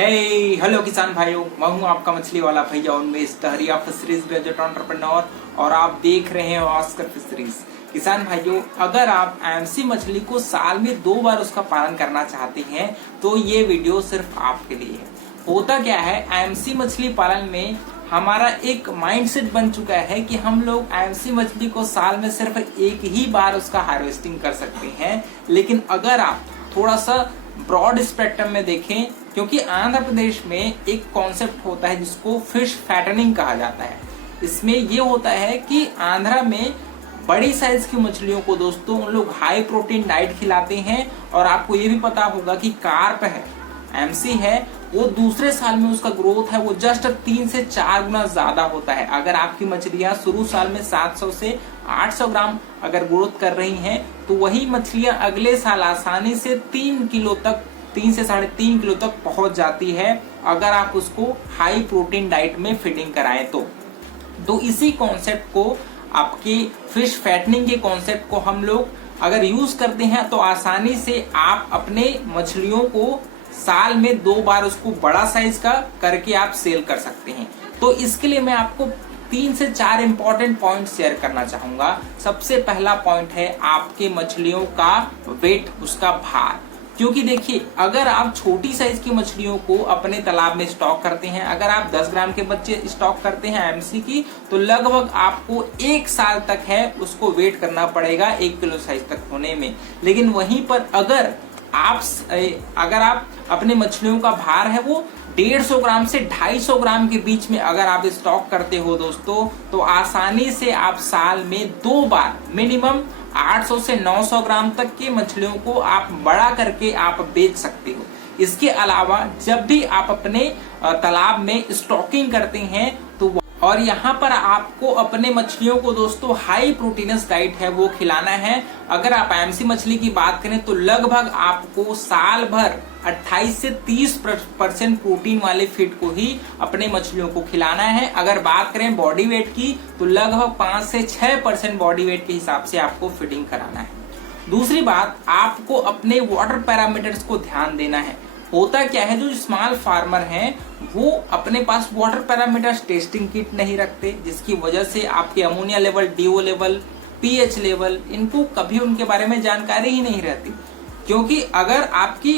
Hello किसान भाइयों, मैं हूं आपका मछली वाला भैया उन्मेष टहरिया फिशरीज ग्रेजुएट एंटरप्रेन्योर और आप देख रहे हैं ऑस्कर फिशरीज। किसान भाइयों, अगर आप एमसी मछली को साल में 2 बार उसका पालन करना चाहते हैं तो ये वीडियो सिर्फ आपके लिए है। होता क्या है, एमसी मछली पालन में हमारा एक माइंडसेट बन चुका है कि हम लोग एमसी मछली को साल में सिर्फ एक ही बार उसका हार्वेस्टिंग कर सकते हैं। लेकिन अगर आप थोड़ा सा ब्रॉड स्पेक्ट्रम में देखें, क्योंकि आंध्र प्रदेश में एक कॉन्सेप्ट होता है जिसको फिश फैटनिंग कहा जाता है। इसमें ये होता है कि आंध्रा में बड़ी साइज की मछलियों को दोस्तों उन लोग हाई प्रोटीन डाइट खिलाते हैं। और आपको ये भी पता होगा कि कार्प है, एमसी है, वो दूसरे साल में उसका ग्रोथ है वो जस्ट 3 से 4 गुना ज्यादा होता है। अगर आपकी मछलियां शुरू साल में 700 से 800 ग्राम अगर ग्रोथ कर रही हैं तो वही मछलियां अगले साल आसानी से 3 किलो तक, 3 से 3.5 किलो तक पहुंच जाती है अगर आप उसको हाई प्रोटीन डाइट में फीडिंग कराएं तो इसी कॉन्सेप्ट को, आपकी फिश फैटनिंग के कॉन्सेप्ट को हम लोग अगर यूज करते हैं तो आसानी से आप अपने मछलियों को साल में 2 बार उसको बड़ा साइज का करके आप सेल कर सकते हैं। तो इसके लिए मैं आपको 3 से 4 इंपॉर्टेंट पॉइंट शेयर करना चाहूंगा। सबसे पहला पॉइंट है आपके मछलियों का वेट, उसका भार। क्योंकि देखिए, अगर आप छोटी साइज की मछलियों को अपने तालाब में स्टॉक करते हैं, अगर आप 10 ग्राम के बच्चे स्टॉक करते हैं एमसी की, तो लगभग आपको 1 साल तक है उसको वेट करना पड़ेगा 1 किलो साइज तक होने में। लेकिन वहीं पर अगर आप अपने मछलियों का भार है वो 150 ग्राम से 250 ग्राम के बीच में अगर आप स्टॉक करते हो दोस्तों, तो आसानी से आप साल में 2 बार मिनिमम 800 से 900 ग्राम तक की मछलियों को आप बड़ा करके आप बेच सकते हो। इसके अलावा जब भी आप अपने तालाब में स्टॉकिंग करते हैं तो और यहाँ पर आपको अपने मछलियों को दोस्तों हाई प्रोटीनस डाइट है वो खिलाना है। अगर आप एमसी मछली की बात करें तो लगभग आपको साल भर 28 से 30% प्रोटीन वाले फीड को ही अपने मछलियों को खिलाना है। अगर बात करें बॉडी वेट की तो लगभग 5 से 6% बॉडी वेट के हिसाब से आपको फीडिंग कराना है। दूसरी बात, आपको अपने वाटर पैरामीटर्स को ध्यान देना है। होता क्या है, जो स्मॉल फार्मर हैं वो अपने पास वाटर पैरामीटर्स टेस्टिंग किट नहीं रखते, जिसकी वजह से आपके ammonia level, DO level, pH level, इनको कभी उनके बारे में जानकारी ही नहीं रहती। क्योंकि अगर आपकी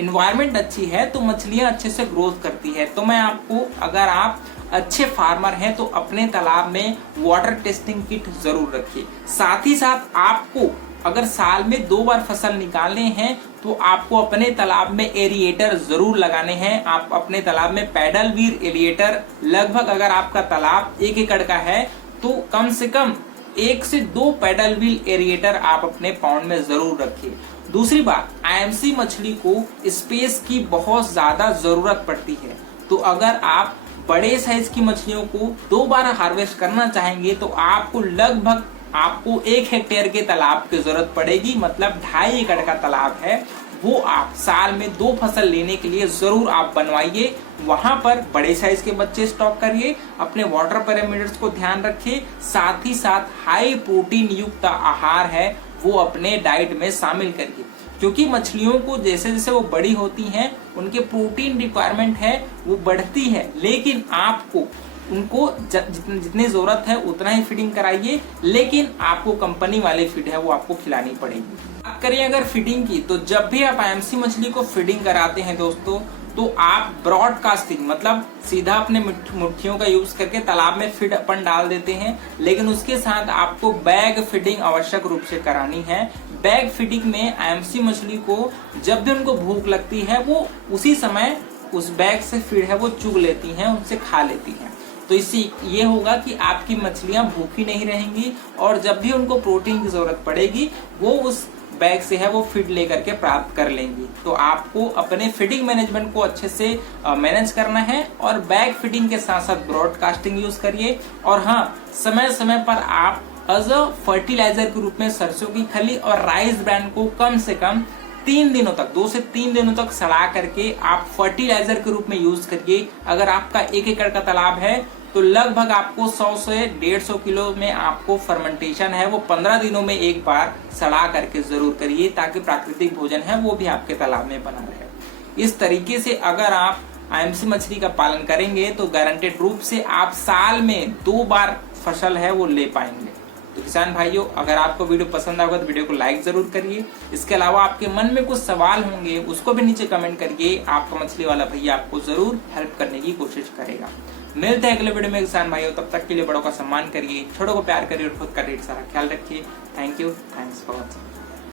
एनवायरनमेंट अच्छी है तो मछलियां अच्छे से ग्रोथ करती है। तो मैं आपको, अगर आप अच्छे फार्मर हैं तो अपने तालाब में वाटर टेस्टिंग किट जरूर रखिए। साथ ही साथ आपको अगर साल में 2 बार फसल निकालने हैं तो आपको अपने तालाब में एरिएटर जरूर लगाने हैं। आप अपने तालाब में पैडल व्हील एरिएटर, लगभग अगर आपका तालाब 1 एकड़ का है तो कम से कम 1 से 2 पैडल व्हील एरिएटर आप अपने पॉन्ड में जरूर रखिए। दूसरी बात, एमसी मछली को स्पेस की बहुत ज्यादा जरूरत पड़ती है। तो अगर आप बड़े साइज की मछलियों को 2 बार हार्वेस्ट करना चाहेंगे तो आपको 1 हेक्टेयर के तालाब की जरूरत पड़ेगी। मतलब 2.5 एकड़ का तालाब है वो आप साल में 2 फसल लेने के लिए जरूर आप बनवाइए। वहां पर बड़े साइज के बच्चे स्टॉक करिए, अपने वाटर पैरामीटर्स को ध्यान रखिए, साथ ही साथ हाई प्रोटीन युक्त आहार है वो अपने डाइट में शामिल करिए। क्योंकि मछलियों को जैसे जैसे वो बड़ी होती हैं उनके प्रोटीन रिक्वायरमेंट है वो बढ़ती है, लेकिन आपको उनको जितनी जरूरत है उतना ही फीडिंग कराइए। लेकिन आपको कंपनी वाले फीड है वो आपको खिलानी पड़ेगी। बात करें अगर फीडिंग की, तो जब भी आप एमसी मछली को फीडिंग कराते हैं दोस्तों, तो आप ब्रॉडकास्टिंग मतलब सीधा अपने मुट्ठियों का यूज करके तालाब में फीड अपन डाल देते हैं। लेकिन उसके साथ आपको बैग फीडिंग आवश्यक रूप से करानी है। बैग फीडिंग में एमसी मछली को जब भी उनको भूख लगती है वो उसी समय उस बैग से फीड है वो चुग लेती हैं, उनसे खा लेती हैं। तो इससे ये होगा कि आपकी मछलियां भूखी नहीं रहेंगी और जब भी उनको प्रोटीन की जरूरत पड़ेगी वो उस बैग से है वो फीड लेकर के प्राप्त कर लेंगी। तो आपको अपने फीडिंग मैनेजमेंट को अच्छे से मैनेज करना है और बैग फीडिंग के साथ साथ ब्रॉडकास्टिंग यूज करिए। और हाँ, समय समय पर आप एज अ फर्टिलाइजर के रूप में सरसों की खली और राइस ब्रांड को कम से कम 3 दिनों तक, 2 से 3 दिनों तक सड़ा करके आप फर्टिलाइजर के रूप में यूज करिए। अगर आपका 1 एकड़ का तालाब है तो लगभग आपको 100 से 150 किलो में आपको फर्मेंटेशन है वो 15 दिनों में एक बार सड़ा करके जरूर करिए, ताकि प्राकृतिक भोजन है वो भी आपके तालाब में बना रहे। इस तरीके से अगर आप आईएमसी मछली का पालन करेंगे तो गारंटेड रूप से आप साल में 2 बार फसल है वो ले पाएंगे। तो किसान भाइयों, अगर आपको वीडियो पसंद आएगा तो वीडियो को लाइक जरूर करिए। इसके अलावा आपके मन में कुछ सवाल होंगे उसको भी नीचे कमेंट करिए, आपका मछली वाला भैया आपको जरूर हेल्प करने की कोशिश करेगा। मिलते हैं अगले वीडियो में किसान भाइयों, तब तक के लिए बड़ों का सम्मान करिए, छोटों को प्यार करिए और खुद का ढेर सारा ख्याल रखिए। Thank you, thanks for watching.